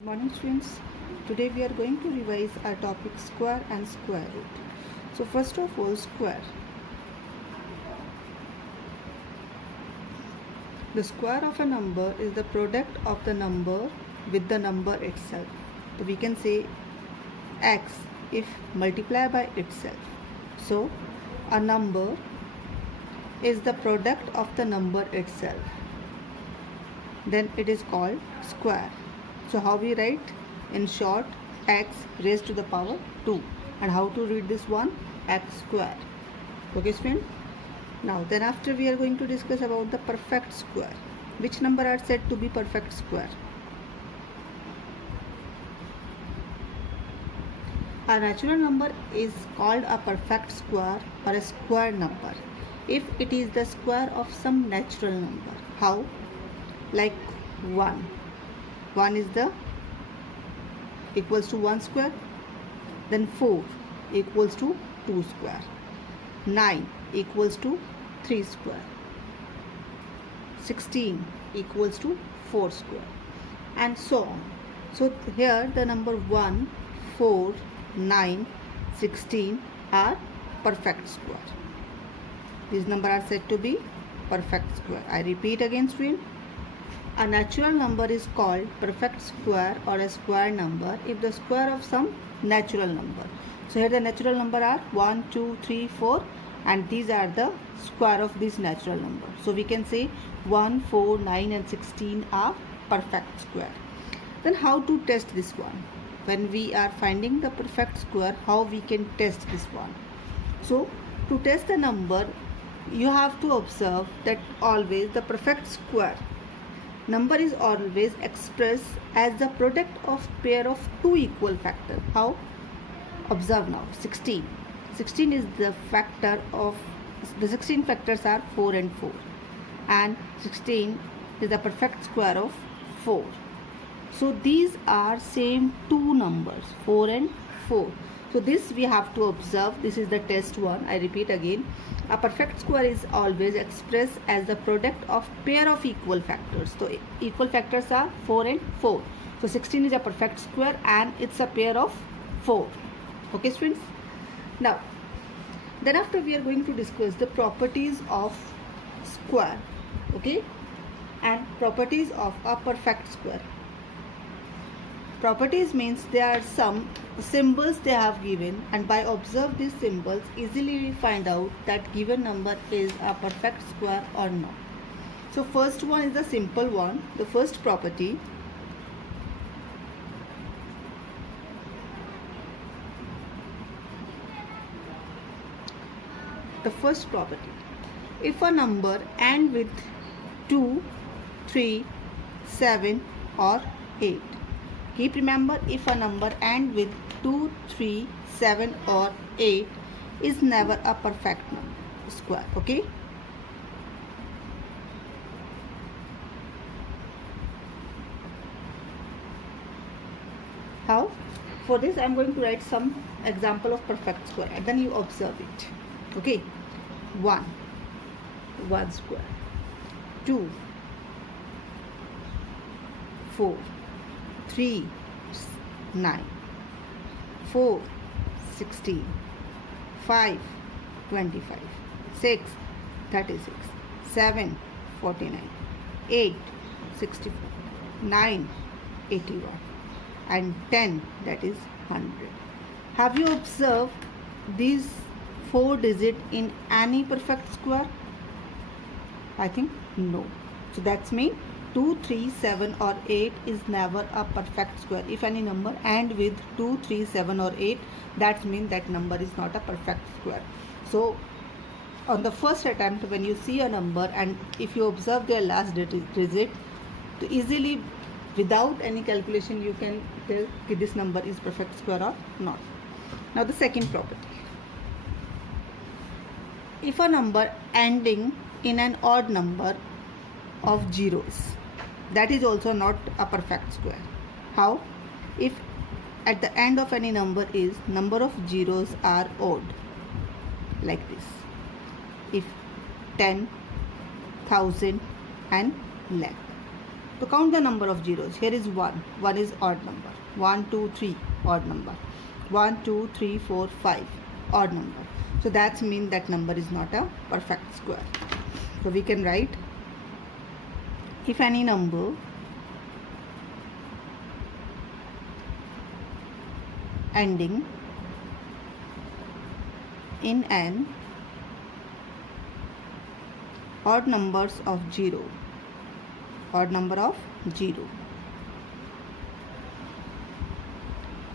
Good morning students. Today we are going to revise our topic square and square root. So first of all, square. The square of a number is the product of the number with the number itself. So we can say x if multiplied by itself. So a number is the product of the number itself. Then it is called square. So how we write? In short, x raised to the power 2. And how to read this one? X square. Okay student? Now then after we are going to discuss about the perfect square. Which number are said to be perfect square? A natural number is called a perfect square or a square number if it is the square of some natural number. How? Like 1. 1 is the equals to 1 square. Then 4 equals to 2 square. 9 equals to 3 square. 16 equals to 4 square. And so on. So here the number 1, 4, 9, 16 are perfect square. These numbers are said to be perfect square. I repeat again student. A natural number is called perfect square or a square number if the square of some natural number. So here the natural number are 1, 2, 3, 4 and these are the square of this natural number. So we can say 1, 4, 9 and 16 are perfect square. Then how to test this one? When we are finding the perfect square, how we can test this one? So to test the number, you have to observe that always the perfect square number is always expressed as the product of pair of two equal factors. How? Observe now. 16. 16 is the factor of the 16 factors are 4 and 4, and 16 is the perfect square of 4. So these are same two numbers, 4 and 4. So this we have to observe. This is the test one. I repeat again. A perfect square is always expressed as the product of pair of equal factors. So equal factors are 4 and 4. So 16 is a perfect square and it's a pair of 4. Okay students? Now, then after we are going to discuss the properties of square. Okay? And properties of a perfect square. Properties means there are some symbols they have given, and by observe these symbols easily we find out that given number is a perfect square or not. So first one is the simple one. The first property, if a number end with 2, 3, 7 or 8. Keep remember, if a number end with 2, 3, 7 or 8 is never a perfect number square. Okay? How? For this I am going to write some example of perfect square and then you observe it. Okay? 1 square. 2, 4, 3, 9, 4, 16, 5, 25, 6, 36, 7, 49, 8, 64, 9, 81 and 10, that is 100. Have you observed these 4 digits in any perfect square? I think no. So that's mean 2, 3, 7 or 8 is never a perfect square. If any number end with 2, 3, 7 or 8, that means that number is not a perfect square. So on the first attempt, when you see a number and if you observe their last digit, to easily without any calculation you can tell if this number is perfect square or not. Now the second property. If a number ending in an odd number of zeros, that is also not a perfect square. How? If at the end of any number is number of zeros are odd, like this. If 10, 1000 and lakh. So count the number of zeros. Here is 1. 1 is odd number. 1, 2, 3 odd number. 1, 2, 3, 4, 5 odd number. So that means that number is not a perfect square. So we can write, if any number ending in an odd numbers of 0, odd number of 0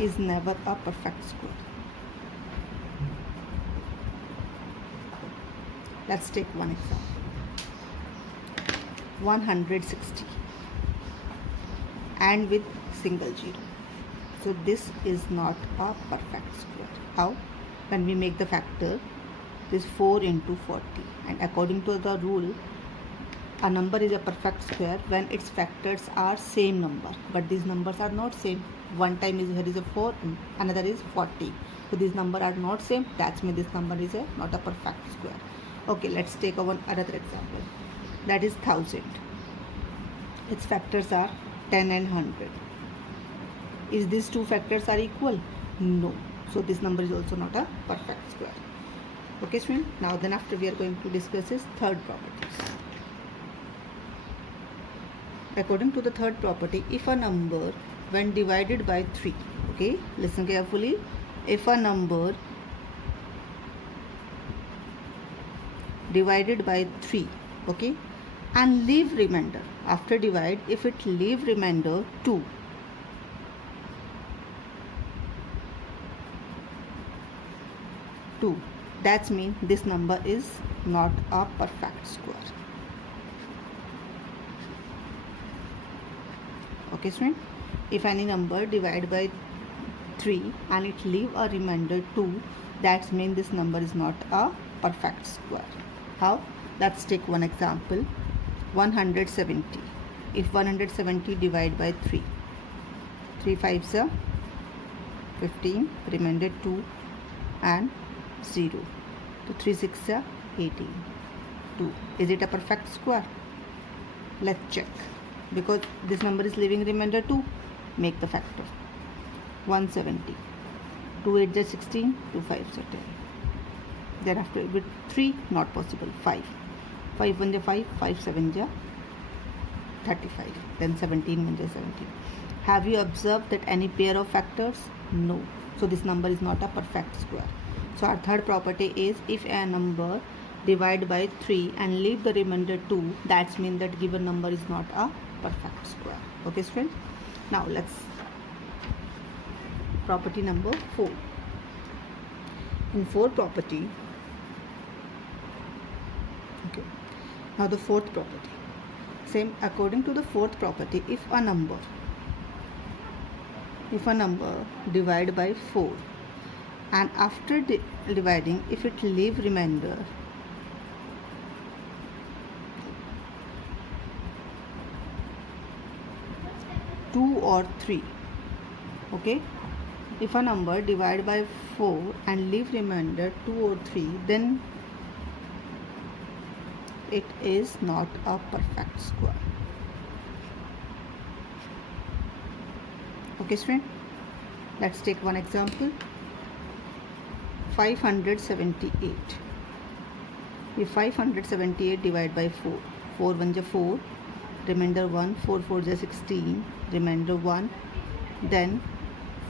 is never a perfect square. Let's take one example. 160 and with single 0. So this is not a perfect square. How? When we make the factor, this 4 into 40, and according to the rule, a number is a perfect square when its factors are same number, but these numbers are not same. One time is here is a 4 and another is 40. So these numbers are not same. That means this number is not a perfect square. Okay, let's take another example. That is 1000. Its factors are 10 and 100. Is these two factors are equal? No. So this number is also not a perfect square. Okay, student. Now then after we are going to discuss is third properties. According to the third property, if a number when divided by 3, okay, listen carefully, if a number divided by 3, okay, and leave remainder after divide, if it leave remainder 2, that means this number is not a perfect square. Okay, student. If any number divided by 3 and it leave a remainder 2, that means this number is not a perfect square. How? Let's take one example. 170. If 170 divided by 3, 3 5s are 15, remainder 2 and 0. So 3 6 are 18. 2. Is it a perfect square? Let's check. Because this number is leaving remainder 2, make the factor. 170. 2 8 is 16, 2 5 is 10. Thereafter with 3, not possible. 5. 5 1 is 5, 5 7 is 35. Then 17 1 is 17. Have you observed that any pair of factors? No. So this number is not a perfect square. So our third property is, if a number divide by 3 and leave the remainder 2, that means that given number is not a perfect square. Okay, students. Now let's property number 4. In fourth property, okay. Now the fourth property. Same, according to the fourth property, if a number divide by 4 and after dividing, if it leave remainder 2 or 3, okay, if a number divide by 4 and leave remainder 2 or 3, then it is not a perfect square. Okay, student. Let's take one example. 578. If 578 divided by 4, 4 1 is 4, remainder 1, 4 4 is 16, remainder 1, then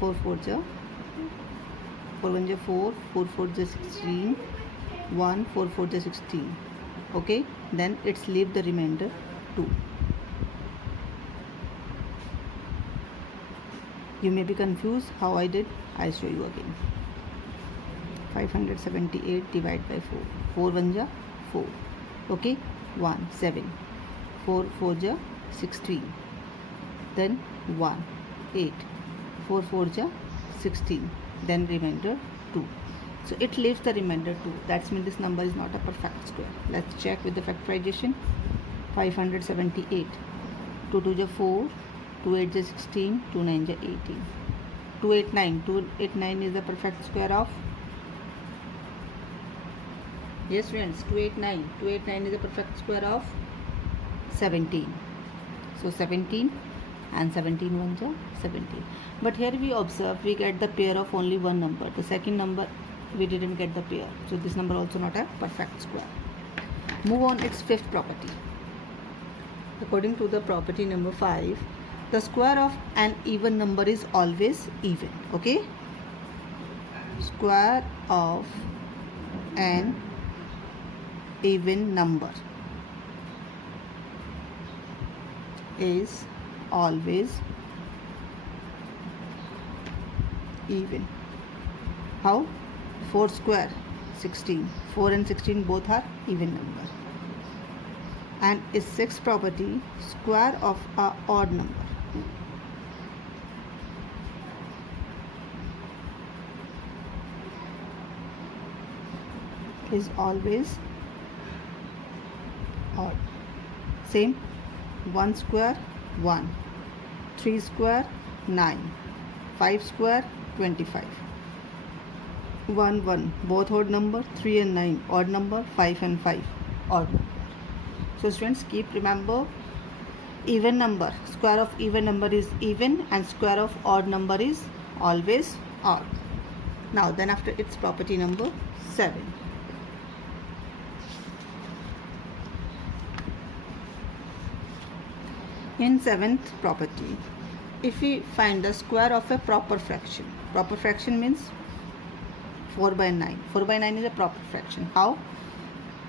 4 4 is 4 1 is 4, 4 4 is 16, 1 4 4 is 16. Okay, then it's leave the remainder 2. You may be confused how I did. I'll show you again. 578 divided by 4. 4 1 is 4. Okay, 1 7. 4 4 is 16. Then 1 8. 4 4 is 16. Then remainder 2. So it leaves the remainder 2. That means this number is not a perfect square. Let's check with the factorization. 578. 2 2 is 4. 2 8 is 16. 2 9 is 18. 289. 289 is the perfect square of. Yes, friends. 289. 289 is the perfect square of 17. So 17 and 17 1 ja 17. But here we observe we get the pair of only one number. The second number we didn't get the pair. So this number also not a perfect square. Move on its fifth property. According to the property number 5, the square of an even number is always even. Okay? Square of an even number is always even. How? 4 square 16. 4 and 16 both are even number. And its sixth property, square of a odd number is always odd. Same. 1 square 1, 3 square 9, 5 square 25. 1 1 both odd number, 3 and 9 odd number, 5 and 5 odd number. So students, keep remember, even number, square of even number is even and square of odd number is always odd. Now then after its property number 7. In seventh property, if we find the square of a proper fraction means 4 by 9. 4 by 9 is a proper fraction. How?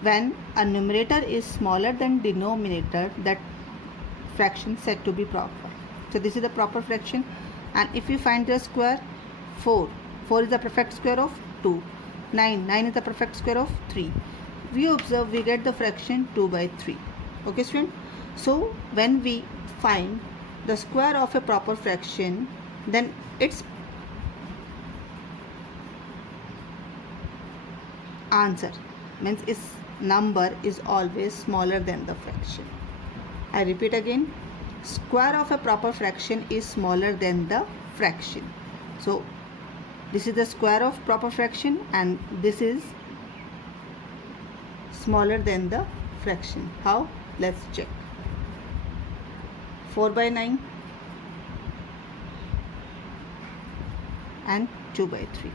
When a numerator is smaller than denominator, that fraction said to be proper. So this is the proper fraction. And if we find the square, 4 is the perfect square of 2, 9 is the perfect square of 3. We observe we get the fraction 2 by 3. Okay student? So when we find the square of a proper fraction, then its answer means its number is always smaller than the fraction. I repeat again, square of a proper fraction is smaller than the fraction. So this is the square of proper fraction and this is smaller than the fraction. How? Let's check. 4 by 9 and 2 by 3.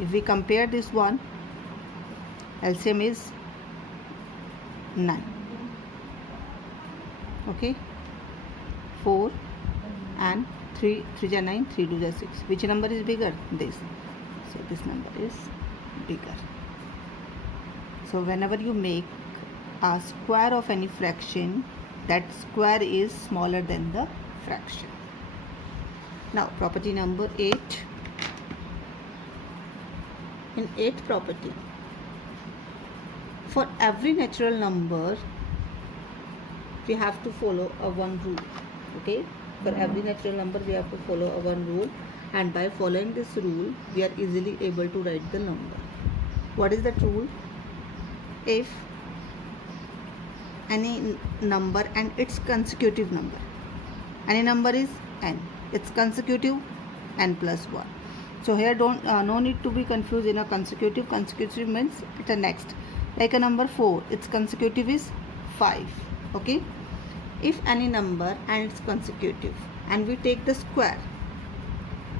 If we compare this one, LCM is 9. Okay, 4 and 3 is 9, 3 2 is 6. Which number is bigger? This. So this number is bigger. So whenever you make a square of any fraction, that square is smaller than the fraction. Now property number 8. In 8th property, for every natural number we have to follow a one rule. Okay, for every natural number we have to follow a one rule, and by following this rule we are easily able to write the number. What is that rule? If any number and its consecutive number, any number is n, its consecutive n plus 1. So here no need to be confused in a consecutive. Consecutive means it's a next. Like a number 4, its consecutive is 5. Okay, if any number and its consecutive and we take the square,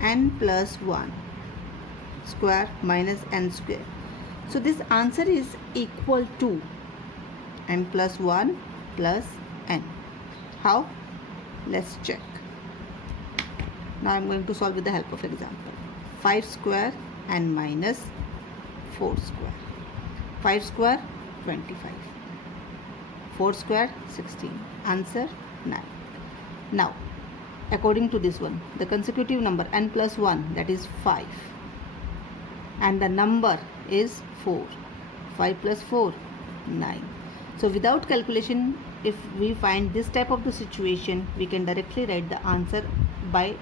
n plus 1 square minus n square, so this answer is equal to n plus 1 plus n. How? Let's check. Now I am going to solve with the help of example. 5 square and minus 4 square. 5 square 25. 4 square 16. Answer 9. Now according to this one, the consecutive number n plus 1, that is 5, and the number is 4. 5 plus 4 9. So without calculation, if we find this type of the situation, we can directly write the answer by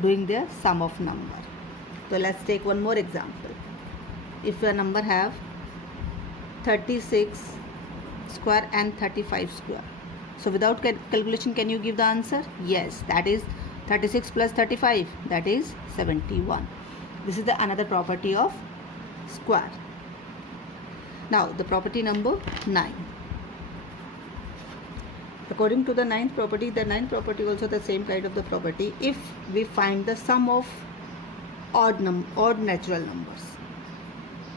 doing the sum of number. So let's take one more example. If your number have 36 square and 35 square, so without calculation can you give the answer? Yes, that is 36 plus 35, that is 71. This is the another property of square. Now the property number 9. According to the ninth property also the same kind of the property. If we find the sum of odd natural numbers,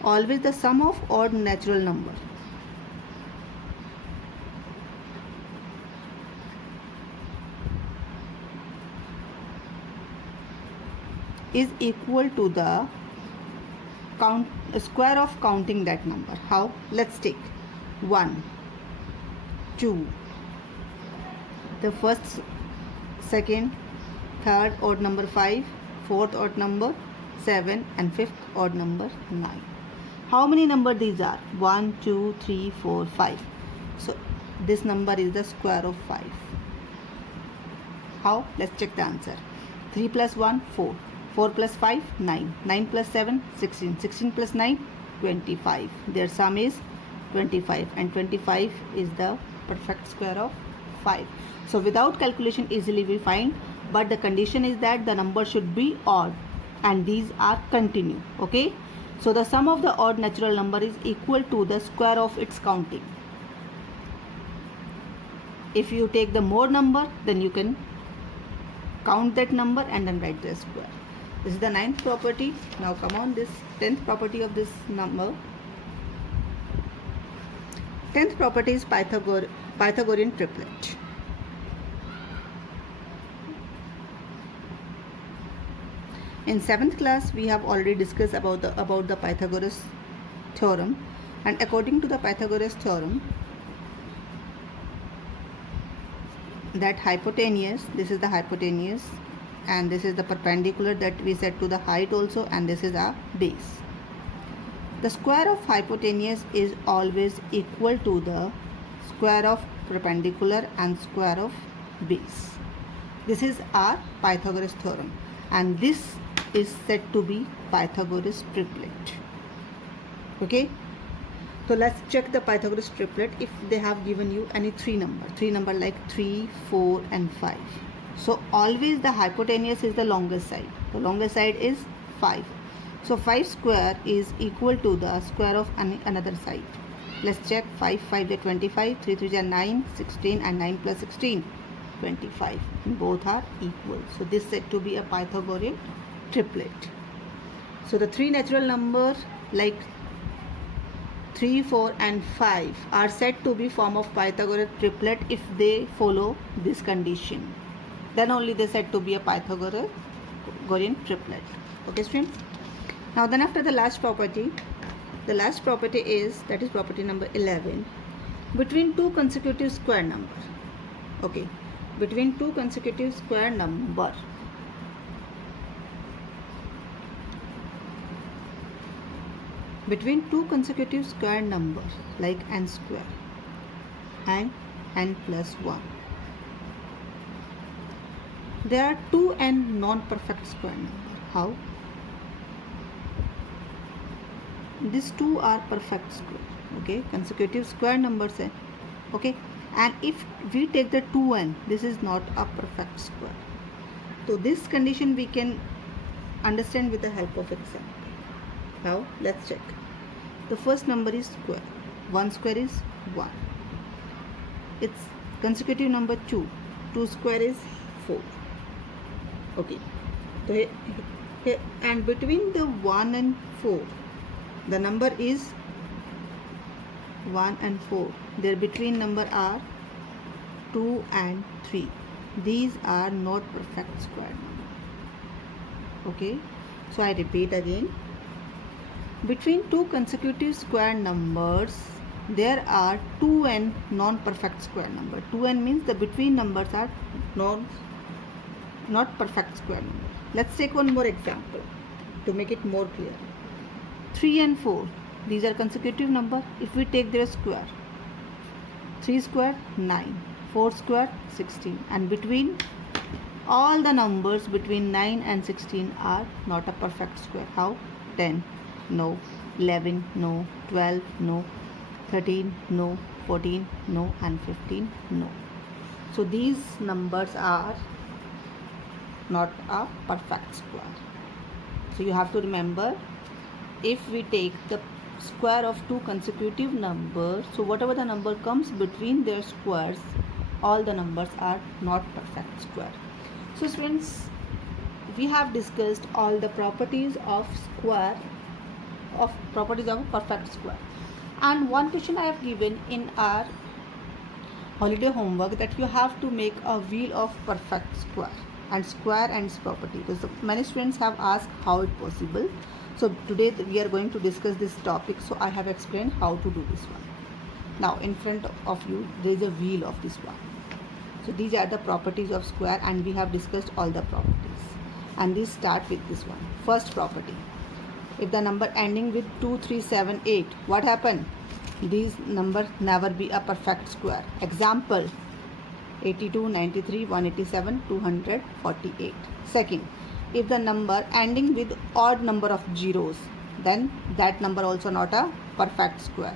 always the sum of odd natural number is equal to the square of counting that number. How? Let's take 1, 2, the first, second, third odd number 5, fourth odd number 7, and fifth odd number 9. How many number these are? 1, 2, 3, 4, 5. So this number is the square of 5. How? Let's check the answer. 3 plus 1, 4. 4 plus 5, 9. 9 plus 7, 16. 16 plus 9, 25. Their sum is 25, and 25 is the perfect square of 5. So without calculation easily we find, but the condition is that the number should be odd and these are continue. Okay, so the sum of the odd natural number is equal to the square of its counting. If you take the more number, then you can count that number and then write the square. This is the ninth property. Now come on, this 10th property of this number. 10th property is Pythagorean triplet. In 7th class we have already discussed about the Pythagoras theorem, and according to the Pythagoras theorem, that hypotenuse, this is the hypotenuse and this is the perpendicular that we set to the height also, and this is our base. The square of hypotenuse is always equal to the square of perpendicular and square of base. This is our Pythagoras theorem, and this is said to be Pythagoras triplet. Okay, so let's check the Pythagoras triplet. If they have given you any three number like 3, 4 and 5, so always the hypotenuse is the longest side. The longest side is 5. So 5 square is equal to the square of another side. Let's check. 5 5 is 25, 3 3 is 9, 16, and 9 plus 16, 25. Both are equal. So this is said to be a Pythagorean triplet. So the three natural numbers like 3, 4 and 5 are said to be form of Pythagorean triplet if they follow this condition. Then only they said to be a Pythagorean triplet. Okay students. Now then after the last property is, that is property number 11, between two consecutive square numbers. Okay, between two consecutive square number, between two consecutive square numbers like n square and n plus 1, there are 2n non-perfect square numbers. How? These two are perfect square. Okay, consecutive square numbers. Okay, and if we take the 2n, this is not a perfect square. So this condition we can understand with the help of example. Now let's check. The first number is square. 1 square is 1. Its consecutive number 2. 2 square is 4. Okay. So and between the 1 and 4, the number is 1 and 4. Their between number are 2 and 3. These are not perfect square number. Okay. So I repeat again. Between two consecutive square numbers, there are 2n non-perfect square number. 2n means the between numbers are not perfect square number. Let's take one more example to make it more clear. 3 and 4, these are consecutive number. If we take their square, 3 square 9, 4 square 16, and between all the numbers between 9 and 16 are not a perfect square. How? 10 no, 11 no, 12 no, 13 no, 14 no, and 15 no. So these numbers are not a perfect square. So you have to remember, if we take the square of two consecutive numbers, so whatever the number comes between their squares, all the numbers are not perfect square. So students, we have discussed all the properties of a perfect square, and one question I have given in our holiday homework that you have to make a wheel of perfect square and its property. So many students have asked how it possible. So today we are going to discuss this topic. So I have explained how to do this one. Now in front of you there is a wheel of this one. So these are the properties of square, and we have discussed all the properties. And these start with this one. First property: if the number ending with 2, 3, 7, 8, what happened? These numbers never be a perfect square. Example: 82, 93, 187, 248. Second, if the number ending with odd number of zeros, then that number also not a perfect square.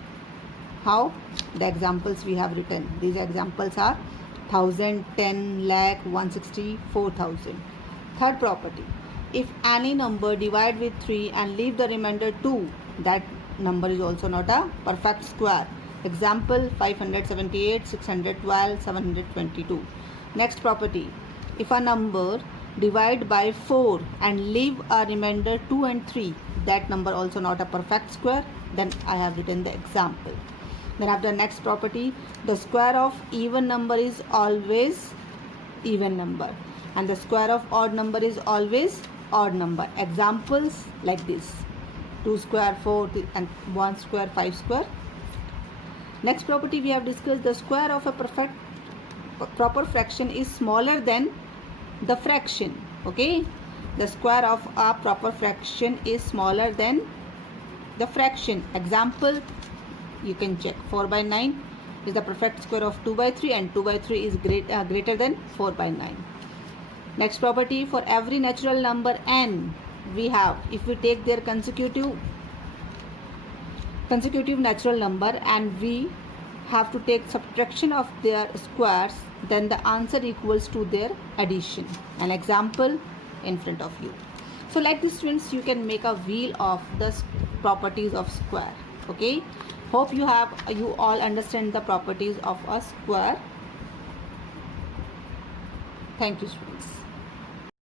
How? The examples we have written. These examples are 1000, 10, lakh, 160, 4000. Third property: if any number divide with 3 and leave the remainder 2, that number is also not a perfect square. Example: 578, 612, 722. Next property: if a number divide by 4 and leave a remainder 2 and 3, that number also not a perfect square. Then I have written the example. Then after next property, the square of even number is always even number, and the square of odd number is always odd number. Examples like this: 2 square 4 and 1 square 5 square. Next property we have discussed: the square of a proper fraction is smaller than the fraction. Okay, the square of a proper fraction is smaller than the fraction. Example, you can check: 4 by 9 is the perfect square of 2 by 3, and 2 by 3 is greater than 4 by 9. Next property: for every natural number n, we have, if we take their consecutive natural number and we have to take subtraction of their squares, then the answer equals to their addition. An example in front of you. So like this students, you can make a wheel of the properties of square. Okay, hope you all understand the properties of a square. Thank you students.